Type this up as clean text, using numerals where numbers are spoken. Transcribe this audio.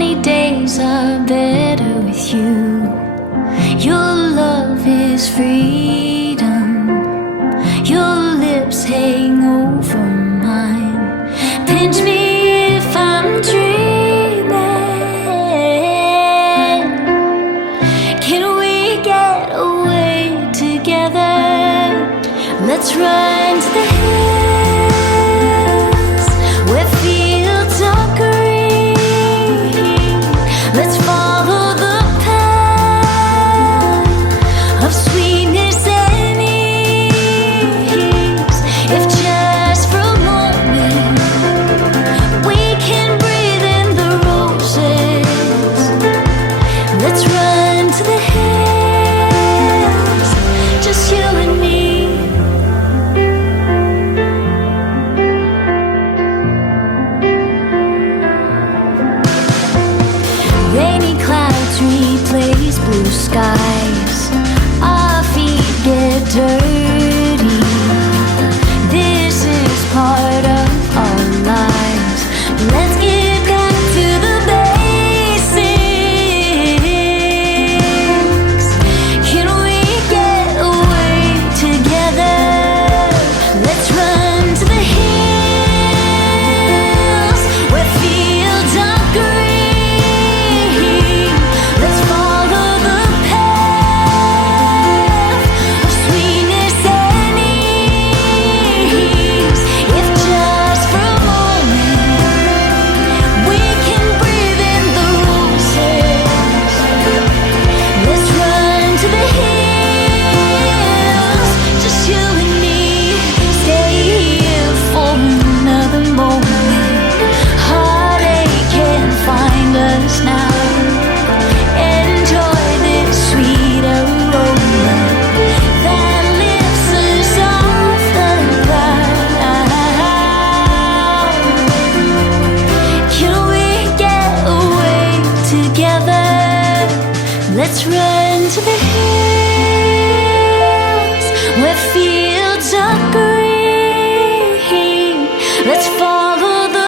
Sunny days are better with you. Your love is freedom. Your lips hang over mine. Pinch me if I'm dreaming. Can we get away together? Let's run to the hills where fields are green. Let's follow the path of sweetness and ease. If just for a moment we can breathe in the roses. Let's run to the hills, just you and me. Rainy clouds replace blue skies. Our feet get dirty. This is part of our lives. Let's get back to the basics. Can we get away together? Let's run to the hills where fields are green. Let's follow the path of sweetness and ease. If just for a moment we can breathe in the roses. Let's run to the hills, just you and me. Stay here for another moment. Heartache can't find us now. Enjoy this sweet aroma that lifts us off the ground. Can we get away together? Let's run to the hills.